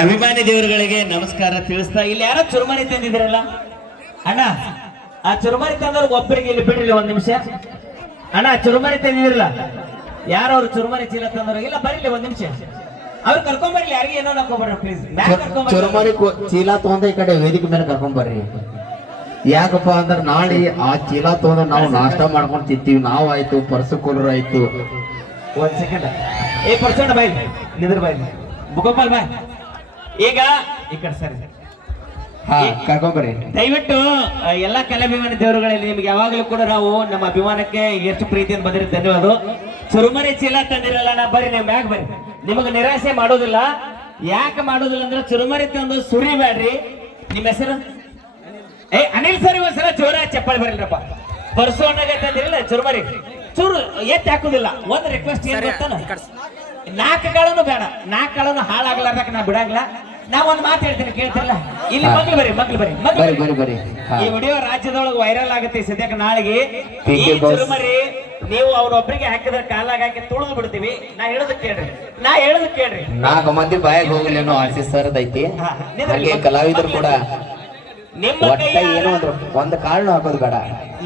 ಅಭಿಮಾನಿ ದೇವರುಗಳಿಗೆ ನಮಸ್ಕಾರ ತಿಳಿಸ್ತಾ ಇಲ್ಲಿ ಯಾರೋ ಚುರುಮರಿ ತಂದಿದ್ರಲ್ಲ ಅಣ್ಣ, ಆ ಚುರುಮರಿ ತಂದವ್ರಿಗೆ ಒಬ್ಬರಿಗೆ ಇಲ್ಲಿ ಬಿಡ್ರಿ ಒಂದ್ ನಿಮಿಷ. ಅಣ್ಣ ಚುರುಮರಿ ತಂದಿದ್ರಲ್ಲ, ಯಾರು ಅವ್ರು ಚುರುಮರಿ ಚೀಲ ತಂದ್ರು? ಇಲ್ಲ ಬರೀಲಿ ಒಂದ್ ನಿಮಿಷ, ಅವ್ರು ಕರ್ಕೊಂಡ್ ಬರ್ಲಿ. ಯಾರಿಗೆ ಏನೋ ಹಾಕೊಂಡ್ಬರ್ರಿ ಪ್ಲೀಸ್. ಚುರುಮರಿ ಚೀಲ ತಗೊಂಡ ಈ ಕಡೆ ವೇದಿಕೆ ಮೇಲೆ ಕರ್ಕೊಂಡ್ ಬರ್ರಿ. ಯಾಕಪ್ಪ ಅಂದ್ರ ನಾಳೆ ಆ ಚೀಲ ತಗೊಂಡ್ ನಾವು ನಾಷ್ಟ ಮಾಡ್ಕೊಂಡ್ ತಿಂತೀವಿ. ನಾವ್ ಆಯ್ತು, ಪರ್ಸು ಕೂಲರ್ ಆಯ್ತು. ಒಂದ್ ಸೆಕೆಂಡ್, ಏ ಪರ್ಸೆಂಟ್ ಬಾಯ್ ನಿದ್ರ ಬಾಯ್ ಮುಖಪಾಲ್ ಬಾಯ್. ಈಗ ಈ ಕಡೆ ಸರಿ ಕರ್ಕೊಂಬರ್ರಿ. ದಯವಿಟ್ಟು ಎಲ್ಲಾ ಕಲಾಭಿಮಾನಿ ದೇವರುಗಳಲ್ಲಿ ನಿಮ್ಗೆ ಯಾವಾಗಲೂ ಕೂಡ ನಾವು ನಮ್ಮ ಅಭಿಮಾನಕ್ಕೆ ಎಷ್ಟು ಪ್ರೀತಿಯನ್ನು ಬಂದಿರಿ ಧನ್ಯವಾದ. ಚುರುಮರಿ ಚೀಲ ತಂದಿರಲ್ಲ ನಾ ಬರ್ರಿ, ನೀವು ಬ್ಯಾಗ್ ಬರ್ರಿ. ನಿಮಗೆ ನಿರಾಸೆ ಮಾಡೋದಿಲ್ಲ. ಯಾಕೆ ಮಾಡೋದಿಲ್ಲ ಅಂದ್ರೆ ಚುರುಮರಿ ತಂದು ಸುರಿಬೇಡ್ರಿ. ನಿಮ್ಮ ಹೆಸರು ಅನಿಲ್ ಸರ್. ಒಂದ್ಸಲ ಜೋರ ಚಪ್ಪಾಳಿ ಬರಲ್ರಪ್ಪ. ಪರ್ಸೋನಾಗ ತಂದಿರಲ್ಲ ಚುರುಮರಿ, ಚೂರು ಎತ್ತಿ ಹಾಕುದಿಲ್ಲ. ಒಂದ್ ರಿಕ್ವೆಸ್ಟ್ ಏನ್ ಗೊತ್ತಾನ, 4 ಕಾಳನು ಬೇಡ, 4 ಕಾಳನು ಹಾಳಾಗ್ಲಾರ್ದಕ್ಕ ನಾ ಬಿಡಂಗಿಲ್ಲ. ನಾ ಒಂದ್ ಮಾತು ಹೇಳ್ತೀನಿ, ಕೇಳ್ತಿರಲ್ಲ? ಇಲ್ಲಿ ಮಕ್ಳು ಬರಿ. ಈ ವಿಡಿಯೋ ರಾಜ್ಯದೊಳಗೆ ವೈರಲ್ ಆಗುತ್ತೆ ಸದ್ಯಕ್ಕೆ. ನಾಳೆಗೆ ಈ ಚುರುಮರಿ ನೀವು ಅವ್ರೊಬ್ರಿಗೆ ಹಾಕಿದ್ರೆ ಕಾಲಾಗ ಹಾಕಿ ತುಳಿದು ಬಿಡ್ತೀವಿ. ನಾ ಹೇಳೋದಕ್ಕೆ ಕೇಳ್ರಿ, 4 ಮಂದಿ ಬಾಯಾಗ ಹೋಗ್ಲೇನೋ ಆರ್ಸಿ ಸರ್ದ್ ಐತಿ. ಹಾಗೆ ಕಲಾವಿದರು ಕೂಡ ನಿಮ್ಮ ಏನೋ ಒಂದ್ ಕಾಳನು ಹಾಕೋದು ಬೇಡ.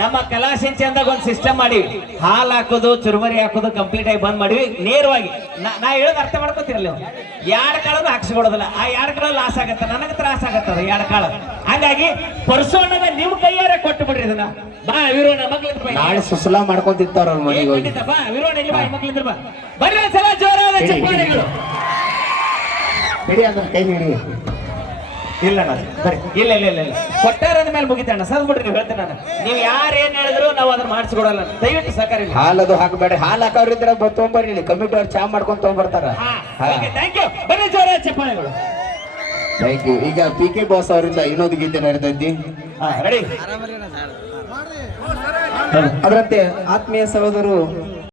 ನಮ್ಮ ಕಲಾ ಸಿಂಚನದಾಗ ಒಂದ್ ಸಿಸ್ಟಮ್ ಮಾಡಿವಿ. ಹಾಲ್ ಹಾಕೋದು, ಚುರುಮರಿ ಹಾಕೋದು ಕಂಪ್ಲೀಟ್ ಆಗಿ ಬಂದ್ ಮಾಡಿವಿ. ನೇರವಾಗಿ ನಾ ಹೇಳೋದು ಅರ್ಥ ಮಾಡ್ಕೋತಿರಲ್ಲ. 2 ಕಾಳನ್ನು ಹಾಕ್ಸ್ಕೊಡೋದಿಲ್ಲ. ಆ 2 ಕಾಳು ಲಾಸ್ ಆಗತ್ತ, ನನಗೆ ತ್ರಾಸ ಆಗತ್ತದ 2 ಕಾಳು. ಹಂಗಾಗಿ ಪರ್ಸೋಣದ ನಿಮ್ ಕೈಯಾರ ಕೊಟ್ಟು ಬಿಡ್ರಿ ಇದನ್ನ. ಬಾ ವಿರೋಣ ಮಕ್ಳಿಂದ ನಾಳೆ ಸುಸಲಾ ಮಾಡ್ಕೊಂತಿರ್ತಾರ ಮನೆಗೆ ಹೋಗಿ. ಬಾ ವಿರೋಣ ಇಲ್ಲಿ ಬಾ, ಮಕ್ಳಿಂದ ಬಾ ಬರ್ರಿ. ಒಂದ್ಸಲ ಜೋರಾದ ಚಪ್ಪಾಳೆಗಳು. ಬಿಡಿ ಅದನ್ನ ಕೈ ಹಿಡಿ. ಇಲ್ಲ ಬರೀ ಇಲ್ಲ ಕೊಟ್ಟಾರದ ಮೇಲೆ ಮುಗಿತಣ್ಣ. ಸದ್ ಬಿಡ್ರಿ, ನೀವು ಹೇಳ್ತೇನೆ ನಾನು. ನೀವು ಯಾರು ಏನ್ ಹೇಳಿದ್ರು ನಾವು ಅದನ್ನ ಮಾಡಿಸ್ಕೊಡಲ್ಲ. ದಯವಿಟ್ಟು ಸಹಕಾರ. ಹಾಲದು ಹಾಕಬೇಡ. ಹಾಲು ಹಾಕೋರಿದ್ರೆ ತೊಗೊಂಬರ್ರಿ, ಇಲ್ಲಿ ಕಮಿಟಿ ಅವ್ರು ಚಾ ಮಾಡ್ಕೊಂಡ್ ತಗೊಂಡ್ಬರ್ತಾರ. Thank you. ಬರೀ ಜೋರ ಚಪ್ಪಾಳೆಗಳು. Thank you. ಈಗ PK ಬಾಸ್ ಅವರಿಂದ ಇನ್ನೊಂದು ಗೀತೆ ನಡೀತೈತಿ. ರೆಡಿ. ಅದರಂತೆ ಆತ್ಮೀಯ ಸಹೋದರು